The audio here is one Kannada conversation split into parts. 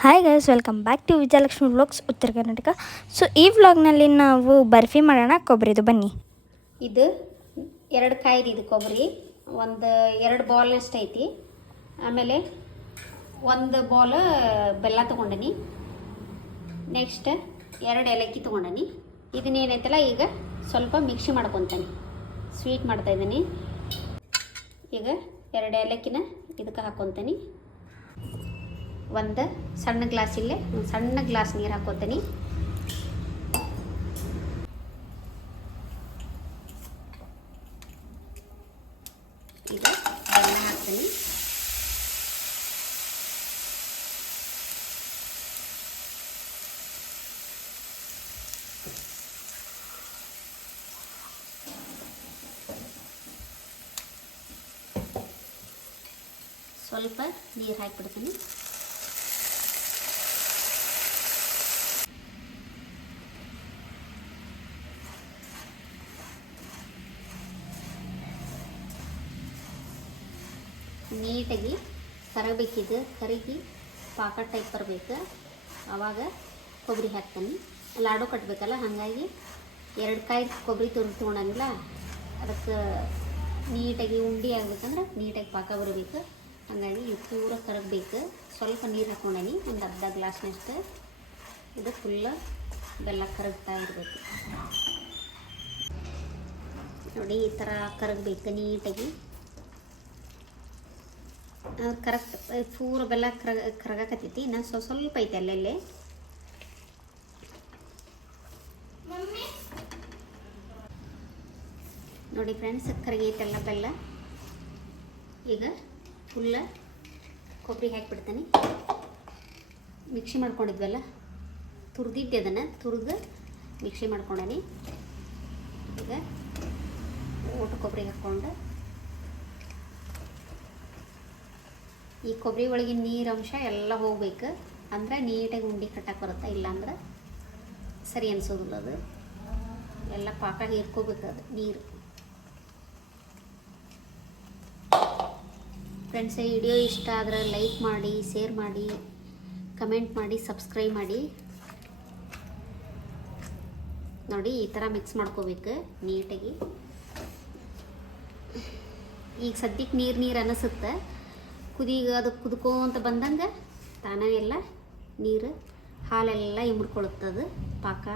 Hi guys, welcome back to Vijayalakshmi vlogs Uttara Karnataka. So ಈ ವ್ಲಾಗ್ನಲ್ಲಿ ನಾವು ಬರ್ಫಿ ಮಾಡೋಣ. ಕೊಬ್ಬರಿದು ಬನ್ನಿ. ಇದು 2 ಕಾಯಿದು ಇದು ಕೊಬ್ಬರಿ ಒಂದು 2 ಬೌಲ್ನಷ್ಟು ಐತಿ. ಆಮೇಲೆ 1 ಬೌಲ್ ಬೆಲ್ಲ ತೊಗೊಂಡನಿ. ನೆಕ್ಸ್ಟ್ 2 ಏಲಕ್ಕಿ ತೊಗೊಂಡನಿ. ಇದನ್ನೇನೈತಲ್ಲ ಈಗ ಸ್ವಲ್ಪ ಮಿಕ್ಸಿ ಮಾಡ್ಕೊತಾನೆ. ಸ್ವೀಟ್ ಮಾಡ್ತಾಯಿದ್ದೀನಿ. ಈಗ 2 ಏಲಕ್ಕಿನ ಇದಕ್ಕೆ ಹಾಕ್ಕೊತೀನಿ. ಒಂದು ಸಣ್ಣ ಗ್ಲಾಸಿಲ್ಲೇ ಸಣ್ಣ ಗ್ಲಾಸ್ ನೀರು ಹಾಕ್ಕೊತೀನಿ. ಈಗ ಬೆಲ್ಲ ಹಾಕ್ತೀನಿ. ಸ್ವಲ್ಪ ನೀರು ಹಾಕಿಬಿಡ್ತೀನಿ. ನೀಟಾಗಿ ಕರಗಬೇಕಿದ್ದು, ಕರಗಿ ಪಾಕ ಟೈಪ್ ಬರಬೇಕು. ಆವಾಗ ಕೊಬ್ಬರಿ ಹಾಕ್ತೀನಿ. ಲಾಡು ಕಟ್ಟಬೇಕಲ್ಲ, ಹಾಗಾಗಿ 2 ಕಾಯಿ ಕೊಬ್ಬರಿ ತೊಗೊಂಡಂಗಿಲ್ಲ, ಅದಕ್ಕೆ ನೀಟಾಗಿ ಉಂಡೆ ಆಗ್ಬೇಕಂದ್ರೆ ನೀಟಾಗಿ ಪಾಕ ಬರಬೇಕು. ಹಾಗಾಗಿ ಇದು ಪೂರ ಕರಗಬೇಕು. ಸ್ವಲ್ಪ ನೀರು ಹಾಕ್ಕೊಂಡೀನಿ, ಒಂದು ಅರ್ಧ ಗ್ಲಾಸ್ನಷ್ಟು. ಇದು ಫುಲ್ಲ ಬೆಲ್ಲ ಕರಗ್ತಾ ಇರಬೇಕು ನೋಡಿ. ಈ ಥರ ಕರಗಬೇಕು ನೀಟಾಗಿ. ಕರೆಕ್ಟ್ ಪೂರ ಬೆಲ್ಲ ಕರಗಕತ್ತೈತಿ. ಇನ್ನು ಸ್ವಲ್ಪ ಐತೆ ಅಲ್ಲಲ್ಲೇ. ನೋಡಿ ಫ್ರೆಂಡ್ಸ್, ಕರಗೈತೆಲ್ಲ ಬೆಲ್ಲ. ಈಗ ಫುಲ್ಲ ಕೊಬ್ಬರಿ ಹಾಕಿಬಿಡ್ತೀನಿ. ಮಿಕ್ಸಿ ಮಾಡ್ಕೊಂಡಿದ್ವಲ್ಲ, ತುರಿದಿದ್ದೆ, ಅದನ್ನು ತುರಿದು ಮಿಕ್ಸಿ ಮಾಡ್ಕೊಂಡೀನಿ. ಈಗ ಒಟ್ಟು ಕೊಬ್ಬರಿ ಹಾಕ್ಕೊಂಡು ಈ ಕೊಬ್ಬರಿ ಒಳಗಿನ ನೀರಂಶ ಎಲ್ಲ ಹೋಗ್ಬೇಕು. ಅಂದರೆ ನೀಟಾಗಿ ಉಂಡೆ ಕಟ್ಟಕ್ಕೆ ಬರುತ್ತೆ. ಇಲ್ಲಾಂದ್ರೆ ಸರಿ ಅನಿಸೋದಿಲ್ಲ. ಅದು ಎಲ್ಲ ಪಾಕ ಹೀರ್ಕೋಬೇಕು, ಅದು ನೀರು. ಫ್ರೆಂಡ್ಸ್, ಈ ವಿಡಿಯೋ ಇಷ್ಟ ಆದರೆ ಲೈಕ್ ಮಾಡಿ, ಶೇರ್ ಮಾಡಿ, ಕಮೆಂಟ್ ಮಾಡಿ, ಸಬ್ಸ್ಕ್ರೈಬ್ ಮಾಡಿ. ನೋಡಿ, ಈ ಥರ ಮಿಕ್ಸ್ ಮಾಡ್ಕೋಬೇಕು ನೀಟಾಗಿ. ಈಗ ಸದ್ಯಕ್ಕೆ ನೀರು ಅನ್ನಿಸುತ್ತೆ. ಕುದಿಗೆ ಅದು ಕುದ್ಕೋಂತ ಬಂದಂಗೆ ತಾನೇ ಎಲ್ಲ ನೀರು ಹಾಲೆಲ್ಲ ಇಮ್ಡ್ಕೊಳುತ್ತದು ಪಾಕ.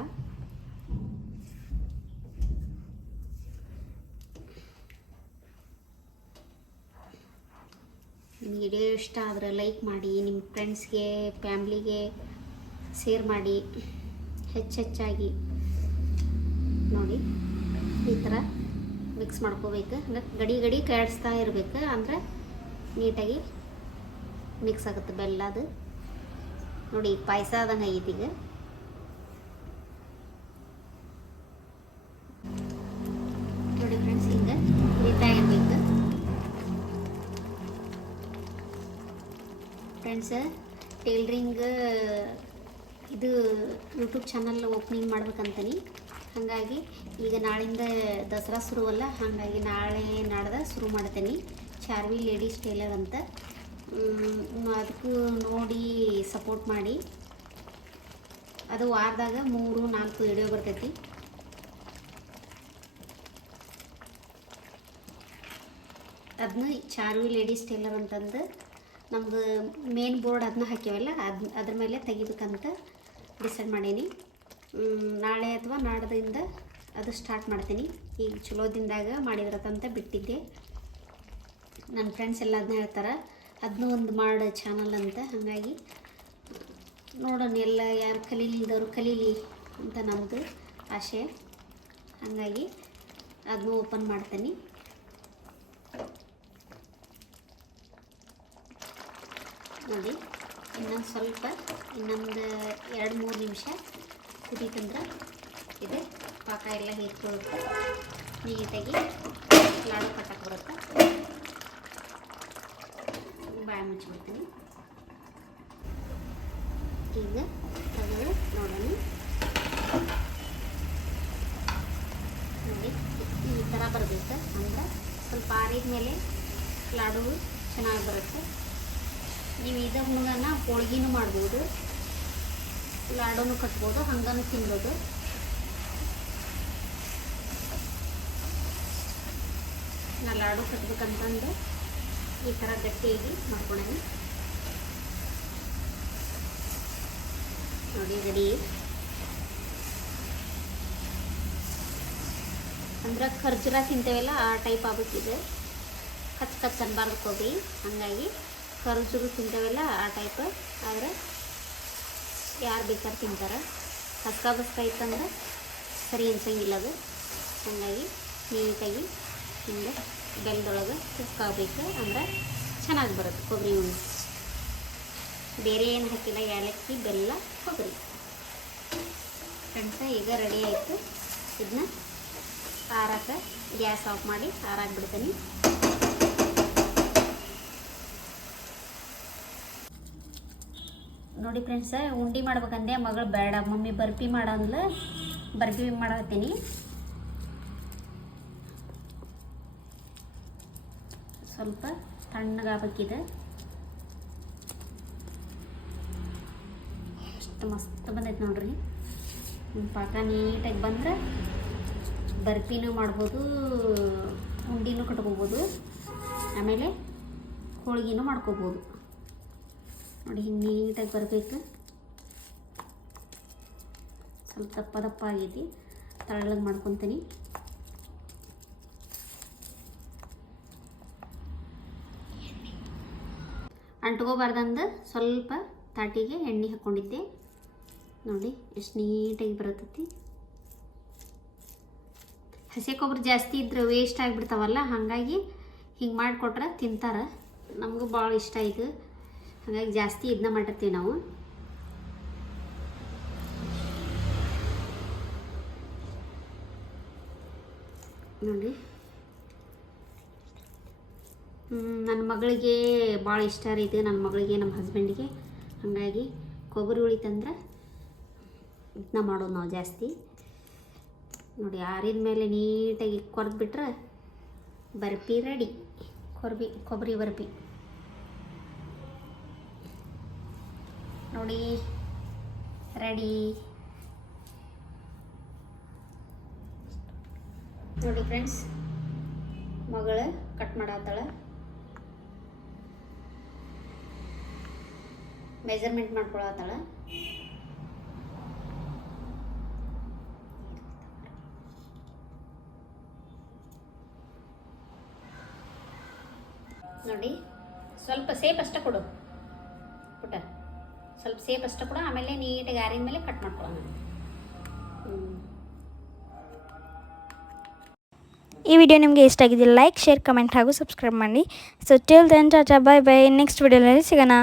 ವಿಡಿಯೋ ಇಷ್ಟ ಆದರೆ ಲೈಕ್ ಮಾಡಿ, ನಿಮ್ಮ ಫ್ರೆಂಡ್ಸ್ಗೆ, ಫ್ಯಾಮ್ಲಿಗೆ ಶೇರ್ ಮಾಡಿ. ಹೆಚ್ಚಾಗಿ ನೋಡಿ, ಈ ಥರ ಮಿಕ್ಸ್ ಮಾಡ್ಕೋಬೇಕು. ಹಂಗೆ ಗಡಿ ಕಾಡಿಸ್ತಾ ಇರಬೇಕು, ಅಂದರೆ ನೀಟಾಗಿ ಮಿಕ್ಸ್ ಆಗುತ್ತೆ ಬೆಲ್ಲ. ಅದು ನೋಡಿ, ಪಾಯಸ ಆದಂಗೆ ಐತಿ. ಈಗ ನೋಡಿ ಫ್ರೆಂಡ್ಸ್, ಹಿಂಗೆ ಕುದಿತಾ ಇರಬೇಕು. ಫ್ರೆಂಡ್ಸ್, ಟೇಲರಿಂಗ್ ಇದು ಯೂಟ್ಯೂಬ್ ಚಾನಲ್ ಓಪನಿಂಗ್ ಮಾಡ್ಬೇಕಂತೀನಿ. ಹಾಗಾಗಿ ಈಗ ನಾಳಿಂದ ದಸರಾ ಶುರುವಲ್ಲ, ಹಾಗಾಗಿ ನಾಳೆ ನಾಡ್ದು ಶುರು ಮಾಡ್ತೀನಿ. ಚಾರ್ವಿ ಲೇಡೀಸ್ ಟೇಲರ್ ಅಂತ. ಅದಕ್ಕೂ ನೋಡಿ ಸಪೋರ್ಟ್ ಮಾಡಿ. ಅದು ವಾರದಾಗ 3-4 ವಿಡಿಯೋ ಬರ್ತೈತಿ. ಅದನ್ನ ಚಾರ್ವಿ ಲೇಡೀಸ್ ಟೇಲರ್ ಅಂತಂದು ನಮ್ಮದು ಮೇನ್ ಬೋರ್ಡ್ ಅದನ್ನ ಹಾಕ್ಯವಲ್ಲ, ಅದ್ರ ಮೇಲೆ ತೆಗಿಬೇಕಂತ ಡಿಸೈಡ್ ಮಾಡೀನಿ. ನಾಳೆ ಅಥವಾ ನಾಡ್ದಿಂದ ಅದು ಸ್ಟಾರ್ಟ್ ಮಾಡ್ತೀನಿ. ಈಗ ಚಲೋ ದಿನದಾಗ ಮಾಡಿದ್ರತಂತ ಬಿಟ್ಟಿದ್ದೆ. ನನ್ನ ಫ್ರೆಂಡ್ಸ್ ಎಲ್ಲ ಅದನ್ನ ಹೇಳ್ತಾರೆ, ಅದನ್ನೂ ಒಂದು ಮಾಡು ಚಾನಲ್ ಅಂತ. ಹಾಗಾಗಿ ನೋಡೋಣ, ಎಲ್ಲ ಯಾರು ಕಲೀಲಿದ್ದವರು ಕಲೀಲಿ ಅಂತ ನಮ್ಮದು ಆಸೆ. ಹಾಗಾಗಿ ಅದನ್ನೂ ಓಪನ್ ಮಾಡ್ತೀನಿ. ನೋಡಿ, ಇನ್ನೊಂದು ಸ್ವಲ್ಪ, ಇನ್ನೊಂದು 2-3 ನಿಮಿಷ ಕುದೀತಂದ್ರೆ ಇದು ಪಾಕ ಎಲ್ಲ ಹೀರ್ಕೊಳ್ಳುತ್ತೆ. ನೀಟಾಗಿ ಲಾಡು ಕಟ್ಟಕ್ಕೆ ಬರುತ್ತೆ. ಬಾಯಿ ಮುಚ್ಚಿಬಿಡ್ತೀನಿ. ಈಗ ತೆಗೆದು ನೋಡೋಣ. ನೋಡಿ, ಈ ಥರ ಬರಬೇಕು. ಅಂದ್ರೆ ಸ್ವಲ್ಪ ಆರಿದ ಮೇಲೆ ಲಾಡು ಚೆನ್ನಾಗಿ ಬರುತ್ತೆ. ನೀವು ಇದ ಹುಣಗನ ಹೋಳ್ಗಿನೂ ಮಾಡ್ಬೋದು, ಲಾಡೂನು ಕಟ್ಬೋದು, ಹಂಗನೂ ತಿನ್ಬೋದು. ನಾ ಲಾಡು ಕಟ್ಬೇಕಂತಂದು ಈ ಥರ ಗಟ್ಟಿಯಾಗಿ ಮಾಡ್ಕೊಂಡೇನೆ. ನೋಡಿ ರೆಡಿ. ಅಂದ್ರೆ ಖರ್ಜೂರ ತಿಂತೇವಲ್ಲ ಆ ಟೈಪ್ ಆಗ್ಬೇಕಿದೆ. ಕಚ್ ಕಚ್ ಅನ್ಬಾರ್ದು ಕೊಬ್ಬರಿ, ಹಾಗಾಗಿ ಖರ್ಜೂರು ತಿಂತೇವಲ್ಲ ಆ ಟೈಪ್ ಆದರೆ ಯಾರು ಬೇಕಾದ್ರೆ ತಿಂತಾರೆ. ಕಸ್ಕ ಬಸ್ಕ ಇತ್ತಂದ್ರೆ ಸರಿ ಅನ್ಸಂಗಿಲ್ಲ ಅದು. ಹಾಗಾಗಿ ನೀಟಾಗಿ ಹಿಂಗೆ ಬೆಲ್ಲದೊಳಗೆ ಕುಕ್ಕಾಗಬೇಕು, ಅಂದ್ರೆ ಚೆನ್ನಾಗಿ ಬರುತ್ತೆ ಕೊಬ್ಬರಿ ಉಣ್ಣೆ. ಬೇರೆ ಏನು ಹಾಕಿಲ್ಲ, ಏಲಕ್ಕಿ, ಬೆಲ್ಲ, ಕೊಬ್ಬರಿ. ಫ್ರೆಂಡ್ಸ ಈಗ ರೆಡಿ ಆಯಿತು. ಇದನ್ನ ಆರಾಕ ಗ್ಯಾಸ್ ಆಫ್ ಮಾಡಿ ಆರಾಕ್ ಬಿಡ್ತೀನಿ. ನೋಡಿ ಫ್ರೆಂಡ್ಸ, ಉಂಡೆ ಮಾಡ್ಬೇಕಂದೆ ಮಗಳು ಬೇಡ ಮಮ್ಮಿ ಬರ್ಫಿ ಮಾಡಂದ್ಲು, ಬರ್ಫಿ ಮಾಡತ್ತೀನಿ. ಸ್ವಲ್ಪ ತಣ್ಣಗಾಗಬೇಕಿದೆ. ಅಷ್ಟು ಮಸ್ತ್ ಬಂದೈತೆ ನೋಡ್ರಿ. ಪಾಕ ನೀಟಾಗಿ ಬಂದ್ರೆ ಬರ್ಫಿನೂ ಮಾಡ್ಬೋದು, ಉಂಡಿನೂ ಕಟ್ಕೋಬೋದು, ಆಮೇಲೆ ಹೋಳ್ಗಿನೂ ಮಾಡ್ಕೋಬೋದು. ನೋಡಿ ಹಿಂಗೆ ನೀಟಾಗಿ ಬರಬೇಕು. ಸ್ವಲ್ಪ ದಪ್ಪ ದಪ್ಪ ಆಗೈತಿ, ತಳ್ಳಗೆ ಮಾಡ್ಕೊತೀನಿ. ಅಂಟ್ಕೋಬಾರ್ದಂದು ಸ್ವಲ್ಪ ತಾಟಿಗೆ ಎಣ್ಣೆ ಹಾಕ್ಕೊಂಡಿದ್ದೆ. ನೋಡಿ ಎಷ್ಟು ನೀಟಾಗಿ ಬರತೈತಿ. ಹಸಿ ಕೊಬ್ಬರಿ ಜಾಸ್ತಿ ಇದ್ರೆ ವೇಸ್ಟ್ ಆಗಿಬಿಡ್ತಾವಲ್ಲ, ಹಾಗಾಗಿ ಹಿಂಗೆ ಮಾಡಿಕೊಟ್ರೆ ತಿಂತಾರೆ. ನಮಗೂ ಭಾಳ ಇಷ್ಟ ಇದು, ಹಾಗಾಗಿ ಜಾಸ್ತಿ ಇದನ್ನ ಮಾಡಿರ್ತೀವಿ ನಾವು. ನೋಡಿ ನನ್ನ ಮಗಳಿಗೆ ಭಾಳ ಇಷ್ಟ ರೀ ಇದು, ನನ್ನ ಮಗಳಿಗೆ ನಮ್ಮ ಹಸ್ಬೆಂಡಿಗೆ. ಹಾಗಾಗಿ ಕೊಬ್ಬರಿ ಉಳಿತಂದ್ರೆ ಇದನ್ನ ಮಾಡೋದು ನಾವು ಜಾಸ್ತಿ. ನೋಡಿ ಆರಿದ ಮೇಲೆ ನೀಟಾಗಿ ಕೊರೆದ್ಬಿಟ್ರೆ ಬರ್ಫಿ ರೆಡಿ. ಕೊಬ್ಬರಿ ಬರ್ಫಿ ನೋಡಿ ರೆಡಿ. ನೋಡಿ ಫ್ರೆಂಡ್ಸ್, ಮಗಳು ಕಟ್ ಮಾಡತ್ತಾಳೆ. ಮೆಜರ್ಮೆಂಟ್ ಮಾಡ್ಕೊಳತ್ತಾಳ. ನೋಡಿ ಸ್ವಲ್ಪ ಸೇಪ್ ಅಷ್ಟೇ ಕೊಡು ಪುಟ್ಟ, ಸ್ವಲ್ಪ ಸೇಪ್ ಅಷ್ಟೇ ಕೊಡು. ಆಮೇಲೆ ನೀಟಾಗಿ ಆರಿದ ಮೇಲೆ ಕಟ್ ಮಾಡ್ಕೊಳ್ಳೋಣ. ಈ ವಿಡಿಯೋ ನಿಮಗೆ ಇಷ್ಟ ಆಗಿದೆ, ಲೈಕ್, ಶೇರ್, ಕಮೆಂಟ್ ಹಾಗೂ ಸಬ್ಸ್ಕ್ರೈಬ್ ಮಾಡಿ. ಸೊ ಟಿಲ್ ದೆನ್ ಟಾಟಾ, ಬಾಯ್ ಬಾಯ್. ನೆಕ್ಸ್ಟ್ ವಿಡಿಯೋನಲ್ಲಿ ಸಿಗೋಣ.